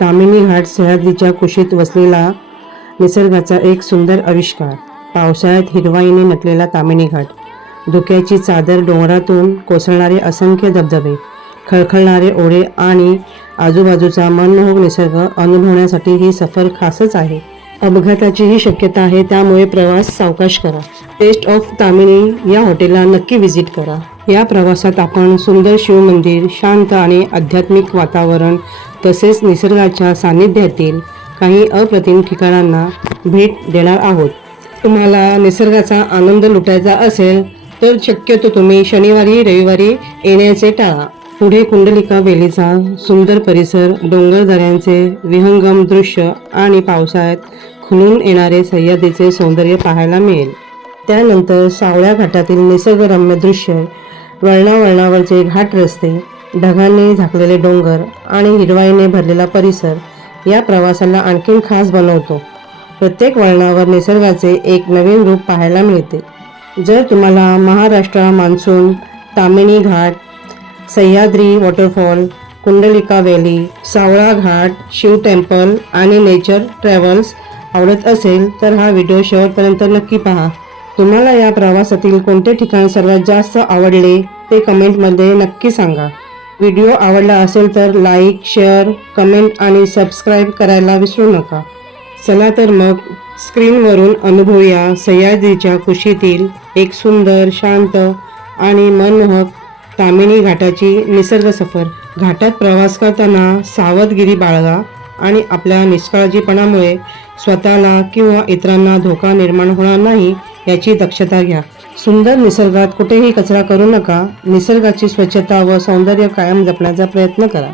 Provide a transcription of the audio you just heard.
ताम्हिणी घाट सह्याद्रीच्या कुशीत वसलेला निसर्गाचा एक सुंदर आविष्कार. पावसाळ्यात हिरवाईने नटलेला ताम्हिणी घाट, धुक्याची चादर, डोंगरातून कोसळणारे असंख्य धबधबे, खळखळणारे ओढे आणि आजूबाजूचा मनमोहक निसर्ग अनुभवण्यासाठी ही सफर खासच आहे. अपघाताचीही शक्यता आहे, त्यामुळे प्रवास सावकाश करा. टेस्ट ऑफ ताम्हिणी या हॉटेलला नक्की व्हिजिट करा. या प्रवासात आपण सुंदर शिवमंदिर, शांत आणि आध्यात्मिक वातावरण तसेच निसर्गाच्या सानिध्यातील काही अप्रतिम ठिकाणांना भेट देणार आहोत. तुम्हाला निसर्गाचा आनंद लुटायचा असेल तर शक्यतो तुम्ही शनिवारी रविवारी येण्याचे टाळा. पुढे कुंडलिका वेलीचा सुंदर परिसर, डोंगरदऱ्यांचे विहंगम दृश्य आणि पावसाळ्यात खुलून येणारे सह्याद्रीचे सौंदर्य पाहायला मिळेल. त्यानंतर सावळ्या घाटातील निसर्गरम्य दृश्य, वळणावळणावरचे घाट रस्ते, ढगांनी झाकलेले डोंगर आणि हिरवाईने भरलेला परिसर या प्रवासाला आणखीन खास बनवतो. प्रत्येक वळणावर निसर्गाचे एक नवीन रूप पाहायला मिळते. जर तुम्हाला महाराष्ट्र मान्सून, ताम्हिणी घाट, सह्याद्री वॉटरफॉल, कुंडलिका व्हॅली, सावळा घाट, शिव टेम्पल आणि नेचर ट्रॅव्हल्स आवडत असेल तर हा व्हिडिओ शेवटपर्यंत नक्की पहा. तुम्हाला या प्रवासातील कोणते ठिकाण सर्वात जास्त आवडले ते कमेंटमध्ये नक्की सांगा. व्हिडिओ आवडला असेल तर लाईक, शेअर, कमेंट आणि सबस्क्राईब करायला विसरू नका. चला तर मग स्क्रीनवरून अनुभवूया सह्याद्रीच्या कुशीतील एक सुंदर, शांत आणि मनमोहक ताम्हिणी घाटाची निसर्ग सफर. घाटात प्रवास करताना सावधगिरी बाळगा आणि आपल्या निष्काळजीपणामुळे स्वतःला किंवा इतरांना धोका निर्माण होणार नाही याची दक्षता घ्या. सुंदर निसर्गात कुठेही कचरा करू नका. निसर्गाची स्वच्छता व सौंदर्य कायम जपण्याचा प्रयत्न करा.